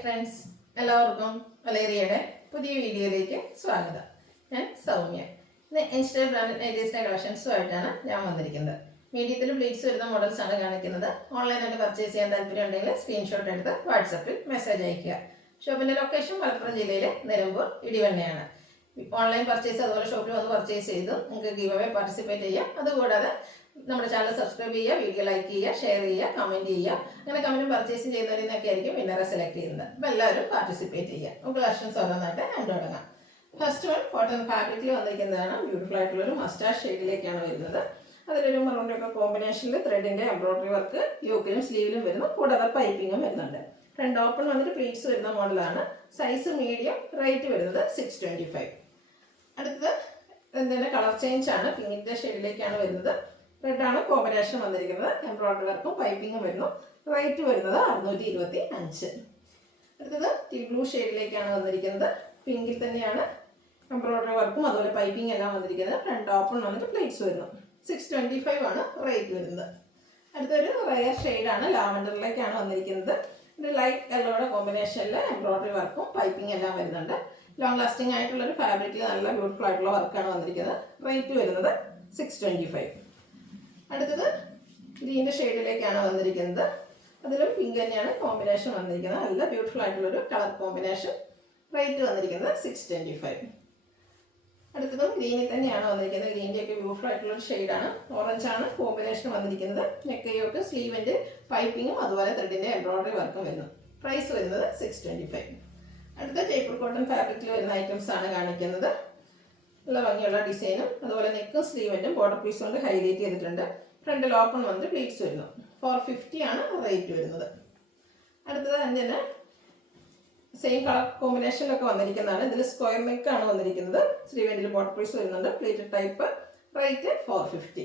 Friends, എല്ലാവർക്കും വലേറിയയുടെ പുതിയ വീഡിയോയിലേക്ക് സ്വാഗതം. ഞാൻ സൗമ്യ. ഇന്ന് ഇൻസ്റ്റാഗ്രാം നൈറ്റീസിൻ്റെ കളക്ഷൻസുമായിട്ടാണ് ഞാൻ വന്നിരിക്കുന്നത്. മീഡിയത്തിൽ പ്ലീറ്റ്സ് വരുന്ന മോഡൽസ് ആണ് കാണിക്കുന്നത്. ഓൺലൈനായിട്ട് പർച്ചേസ് ചെയ്യാൻ താല്പര്യം ഉണ്ടെങ്കിൽ സ്ക്രീൻഷോട്ട് എടുത്ത് വാട്സപ്പിൽ മെസ്സേജ് അയയ്ക്കുക. ഷോപ്പിൻ്റെ ലൊക്കേഷൻ മലപ്പുറം ജില്ലയിലെ നിലമ്പൂർ ഇടിവണ്ണയാണ്. ഓൺലൈൻ പർച്ചേസ് അതുപോലെ ഷോപ്പിൽ വന്ന് പർച്ചേസ് ചെയ്തു നിങ്ങൾക്ക് ഗീവ് അവേ പാർട്ടിസിപ്പേറ്റ് ചെയ്യാം. അതുകൂടാതെ നമ്മുടെ ചാനൽ സബ്സ്ക്രൈബ് ചെയ്യുക, വീഡിയോ ലൈക്ക് ചെയ്യുക, ഷെയർ ചെയ്യുക, കമൻറ്റ് ചെയ്യുക. അങ്ങനെ കമൻറ്റും പർച്ചേസും ചെയ്യുന്നവരിൽ നിന്നൊക്കെ ആയിരിക്കും വിന്നറെ സെലക്ട് ചെയ്യുന്നത്. അപ്പോൾ എല്ലാവരും പാർട്ടിസിപ്പേറ്റ് ചെയ്യുക. നമുക്ക് കളക്ഷൻസ് ഓരോന്നായിട്ട് കണ്ടു തുടങ്ങാം. ഫസ്റ്റ് വൺ കോട്ടൺ ഫാബ്രിക്കിൽ വന്നിരിക്കുന്നതാണ്. ബ്യൂട്ടിഫുൾ ആയിട്ടുള്ളൊരു മസ്റ്റാർഡ് ഷെയ്ഡിലേക്കാണ് വരുന്നത്. അതിലൊരു മറൂണിൻ്റെ ഒക്കെ കോമ്പിനേഷനിൽ ത്രെഡിൻ്റെ എംബ്രോയിഡറി വർക്ക് യോക്കിലും സ്ലീവിലും വരുന്നു. കൂടാതെ പൈപ്പിങ്ങും വരുന്നുണ്ട്. ഫ്രണ്ട് ഓപ്പൺ വന്നിട്ട് പ്ലീറ്റ്സ് വരുന്ന മോഡലാണ്. സൈസ് മീഡിയം, റേറ്റ് വരുന്നത് 625. അടുത്തത് എന്താണ് കളർ ചേഞ്ച് ആണ്. പിങ്കിൻ്റെ ഷെയ്ഡിലേക്കാണ് വരുന്നത്. റെഡാണ് കോമ്പിനേഷൻ വന്നിരിക്കുന്നത്. എംബ്രോയിഡറി വർക്കും പൈപ്പിങ്ങും വരുന്നു. റേറ്റ് വരുന്നത് 625. അടുത്തത് ടീ ബ്ലൂ ഷെയ്ഡിലേക്കാണ് വന്നിരിക്കുന്നത്. പിങ്കിൽ തന്നെയാണ് എംബ്രോയിഡറി വർക്കും അതുപോലെ പൈപ്പിംഗ് എല്ലാം വന്നിരിക്കുന്നത്. ഫ്രണ്ട് ഓപ്പൺ വന്നിട്ട് പ്ലേറ്റ്സ് വരുന്നു. 625 ആണ് റേറ്റ് വരുന്നത്. അടുത്തൊരു റയർ ഷെയ്ഡാണ്. ലാവൻഡറിലേക്കാണ് വന്നിരിക്കുന്നത്. ഒരു ലൈറ്റ് യെല്ലോയുടെ കോമ്പിനേഷനിൽ എംബ്രോയിഡറി വർക്കും പൈപ്പിംഗ് എല്ലാം വരുന്നുണ്ട്. ലോങ് ലാസ്റ്റിംഗ് ആയിട്ടുള്ളൊരു ഫാബ്രിക്കിൽ നല്ല ബ്യൂട്ടിഫുൾ ആയിട്ടുള്ള വർക്കാണ് വന്നിരിക്കുന്നത്. റേറ്റ് വരുന്നത് 625. അടുത്തത് ഗ്രീൻ്റെ ഷെയ്ഡിലേക്കാണ് വന്നിരിക്കുന്നത്. അതിലും പിങ്ക് തന്നെയാണ് കോമ്പിനേഷൻ വന്നിരിക്കുന്നത്. നല്ല ബ്യൂട്ടിഫുൾ ആയിട്ടുള്ളൊരു കളർ കോമ്പിനേഷൻ. റേറ്റ് വന്നിരിക്കുന്നത് 625. അടുത്തതും ഗ്രീനിൽ തന്നെയാണ് വന്നിരിക്കുന്നത്. ഗ്രീൻ്റെയൊക്കെ ബ്യൂട്ടിഫുൾ ആയിട്ടുള്ളൊരു ഷെയ്ഡാണ്. ഓറഞ്ചാണ് കോമ്പിനേഷൻ വന്നിരിക്കുന്നത്. നെക്കയൊക്കെ സ്ലീവിൻ്റെ പൈപ്പിങ്ങും അതുപോലെ ത്രെഡിൻ്റെ എംബ്രോയിഡറി വർക്കും വരുന്നു. പ്രൈസ് വരുന്നത് 625. അടുത്ത ജയ്പൂർ കോട്ടൺ ഫാബ്രിക്കിൽ വരുന്ന ഐറ്റംസ് ആണ് കാണിക്കുന്നത്. നല്ല ഭംഗിയുള്ള ഡിസൈനും അതുപോലെ നെക്കും സ്ലീവിൻ്റും ബോർഡർ പീസ് കൊണ്ട് ഹൈലൈറ്റ് ചെയ്തിട്ടുണ്ട്. ഫ്രണ്ടിൽ ഓപ്പൺ വന്നിട്ട് പ്ലീറ്റ്സ് വരുന്നു. 450 ആണ് റേറ്റ് വരുന്നത്. അടുത്തത് തന്നെ സെയിം കളർ കോമ്പിനേഷനിലൊക്കെ വന്നിരിക്കുന്നതാണ്. ഇതിൽ സ്ക്വയർ നെക്കാണ് വന്നിരിക്കുന്നത്. സ്ലീവിൻ്റിൽ ബോർഡർ പീസ് വരുന്നുണ്ട്. Plated type. റേറ്റ് 450.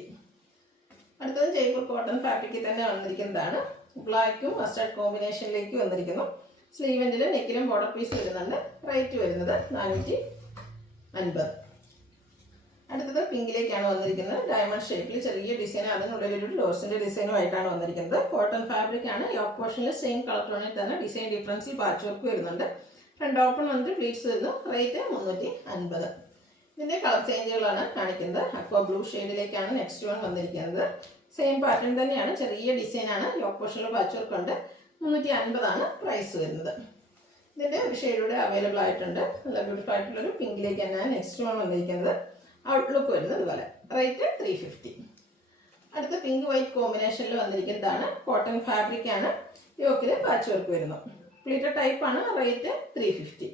അടുത്തത് ജയ്പൂർ കോട്ടൺ ഫാബ്രിക്കിൽ തന്നെ വന്നിരിക്കുന്നതാണ്. ബ്ലാക്കും മസ്റ്റാർഡ് കോമ്പിനേഷനിലേക്ക് വന്നിരിക്കുന്നു. സ്ലീവിൻ്റിലും നെക്കിലും ബോർഡർ പീസ് വരുന്നുണ്ട്. റേറ്റ് വരുന്നത് 450. അടുത്തത് പിങ്കിലേക്കാണ് വന്നിരിക്കുന്നത്. ഡയമണ്ട് ഷേപ്പിൽ ചെറിയ ഡിസൈൻ, അതിനുള്ളിലൊരു ഡോർസിൻ്റെ ഡിസൈനുമായിട്ടാണ് വന്നിരിക്കുന്നത്. കോട്ടൺ ഫാബ്രിക് ആണ്. യോക്ക് പോർഷനിൽ സെയിം കളർ ടോണിൽ തന്നെ ഡിസൈൻ ഡിഫറൻസിൽ പാച്ച് വർക്ക് വരുന്നുണ്ട്. ഫ്രണ്ട് ഓപ്പൺ വന്നിട്ട് പ്ലീറ്റ്സ് വരുന്നു. റേറ്റ് 350. ഇതിൻ്റെ കളർ ചേഞ്ചുകളാണ് കാണിക്കുന്നത്. അക്വ ബ്ലൂ ഷെയ്ഡിലേക്കാണ് നെക്സ്റ്റ് വൺ വന്നിരിക്കുന്നത്. സെയിം പാറ്റേൺ തന്നെയാണ്. ചെറിയ ഡിസൈനാണ്. യോക്ക് പോർഷനിൽ പാച്ച് വർക്ക് ഉണ്ട്. 350 ആണ് പ്രൈസ് വരുന്നത്. ഇതിൻ്റെ ഒരു ഷെയ്ഡൂടെ അവൈലബിൾ ആയിട്ടുണ്ട്. നല്ല ബ്യൂട്ടിഫുൾ ആയിട്ടുള്ളൊരു പിങ്കിലേക്ക് തന്നെയാണ് നെക്സ്റ്റ് വൺ വന്നിരിക്കുന്നത്. ഔട്ട്ലുക്ക് വരുന്നത് പോലെ. റേറ്റ് 350. അടുത്ത പിങ്ക് വൈറ്റ് കോമ്പിനേഷനിൽ വന്നിരിക്കുന്നതാണ്. കോട്ടൺ ഫാബ്രിക് ആണ്. യോക്കിൽ പാച്ച് വർക്ക് വരുന്നു. പ്ലീറ്റഡ് ടൈപ്പാണ്. റേറ്റ് 350.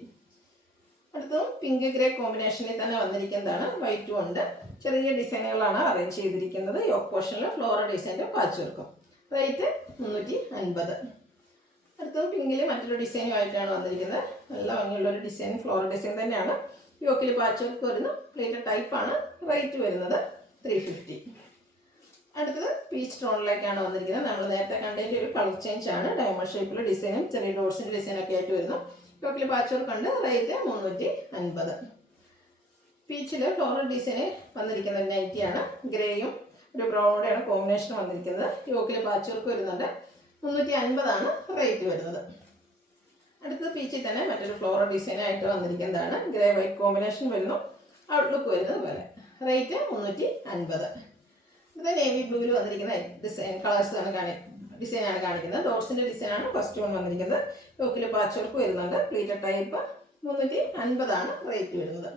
അടുത്തതും പിങ്ക് ഗ്രേ കോമ്പിനേഷനിൽ തന്നെ വന്നിരിക്കുന്നതാണ്. വൈറ്റും ഉണ്ട്. ചെറിയ ഡിസൈനുകളാണ് അറേഞ്ച് ചെയ്തിരിക്കുന്നത്. യോക്ക് പോർഷനിൽ ഫ്ലോറൽ ഡിസൈൻ്റെ പാച്ച് വർക്കും. റേറ്റ് 350. അടുത്തതും പിങ്കിൽ മറ്റൊരു ഡിസൈനുമായിട്ടാണ് വന്നിരിക്കുന്നത്. നല്ല ഭംഗിയുള്ളൊരു ഡിസൈൻ, ഫ്ലോറൽ ഡിസൈൻ തന്നെയാണ്. യോക്കിൽ പാച്ച് വർക്ക് വരുന്നു. പ്ലേറ്റഡ് ടൈപ്പാണ്. റേറ്റ് വരുന്നത് 350. അടുത്തത് പീച്ച് ടോണിലേക്കാണ് വന്നിരിക്കുന്നത്. നമ്മൾ നേരത്തെ കണ്ടതിൻ്റെ ഒരു കളർ ചേഞ്ച് ആണ്. ഡയമണ്ട് ഷേപ്പിൽ ഡിസൈനും ചെറിയ ഡോട്ട്സിൻ്റെ ഡിസൈനൊക്കെ ആയിട്ട് വരുന്നു. യോക്കിൽ പാച്ച് വർക്ക് ഉണ്ട്. റേറ്റ് 350. പീച്ചിൽ ഫ്ലോറൽ ഡിസൈൻ വന്നിരിക്കുന്ന ഒരു നൈറ്റിയാണ്. ഗ്രേയും ഒരു ബ്രൗണോടെയാണ് കോമ്പിനേഷൻ വന്നിരിക്കുന്നത്. യോക്കിൽ പാച്ച് വർക്ക് വരുന്നുണ്ട്. 350 ആണ് റേറ്റ് വരുന്നത്. അടുത്തത് പീച്ചിൽ തന്നെ മറ്റൊരു ഫ്ലോറൽ ഡിസൈനായിട്ട് വന്നിരിക്കുന്നതാണ്. ഗ്രേ വൈറ്റ് കോമ്പിനേഷൻ വരുന്നു. ഔട്ട്ലുക്ക് വരുന്നത് പോലെ. റേറ്റ് 350. ഇത് നേവി ബ്ലൂവിൽ വന്നിരിക്കുന്ന ഡിസൈൻ ഡിസൈനാണ് കാണിക്കുന്നത്. ഡോട്ട്സിൻ്റെ ഡിസൈനാണ് ഫസ്റ്റ് വൺ വന്നിരിക്കുന്നത്. യോക്കിൽ പാച്ച് വർക്ക് വരുന്നുണ്ട്. Pleated type. 350 ആണ് റേറ്റ് വരുന്നത്.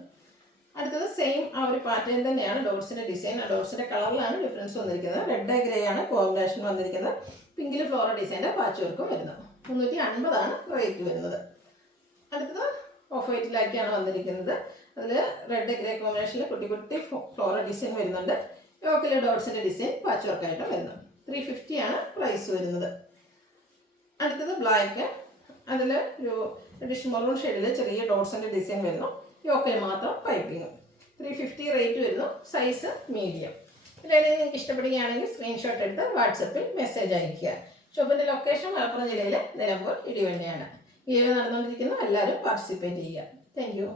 അടുത്തത് സെയിം ആ ഒരു പാറ്റേൺ തന്നെയാണ്. ഡോട്ട്സിൻ്റെ ഡിസൈൻ, ആ ഡോട്ട്സിൻ്റെ കളറിലാണ് ഡിഫറൻസ് വന്നിരിക്കുന്നത്. റെഡ് ഗ്രേ ആണ് കോമ്പിനേഷൻ വന്നിരിക്കുന്നത്. പിങ്കിൽ ഫ്ലോറൽ ഡിസൈൻ്റെ പാച്ച് വർക്കും വരുന്നു. 350 ആണ് റേറ്റ് വരുന്നത്. അടുത്തത് ഓഫ് വൈറ്റിലാക്കിയാണ് വന്നിരിക്കുന്നത്. അതിൽ റെഡ് ഗ്രേ കോമ്പിനേഷനിൽ കുട്ടി കുട്ടി ഫ്ലോറൽ ഡിസൈൻ വരുന്നുണ്ട്. യോക്കിൽ ഡോട്ട്സിൻ്റെ ഡിസൈൻ പാച്ച് വർക്കായിട്ട് വരുന്നു. 350 ആണ് പ്രൈസ് വരുന്നത്. അടുത്തത് ബ്ലാക്ക്. അതിൽ ഒരു റെഡിഷ് മറൂൺ ഷെയ്ഡിൽ ചെറിയ ഡോട്ട്സിൻ്റെ ഡിസൈൻ വരുന്നു. യോക്കിൽ മാത്രം പൈപ്പിങ്ങും. 350 റേറ്റ് വരുന്നു. Size medium. ഇതിലേതെങ്കിലും നിങ്ങൾക്ക് ഇഷ്ടപ്പെടുകയാണെങ്കിൽ സ്ക്രീൻഷോട്ട് എടുത്ത് വാട്സപ്പിൽ മെസ്സേജ് അയയ്ക്കുക. ഷോപ്പിൻ്റെ ലൊക്കേഷൻ മലപ്പുറം ജില്ലയിലെ നിലമ്പൂർ ഇടിവണ്ണയാണ്. ഈ നടന്നുകൊണ്ടിരിക്കുന്ന എല്ലാവരും പാർട്ടിസിപ്പേറ്റ് ചെയ്യുക. Thank you.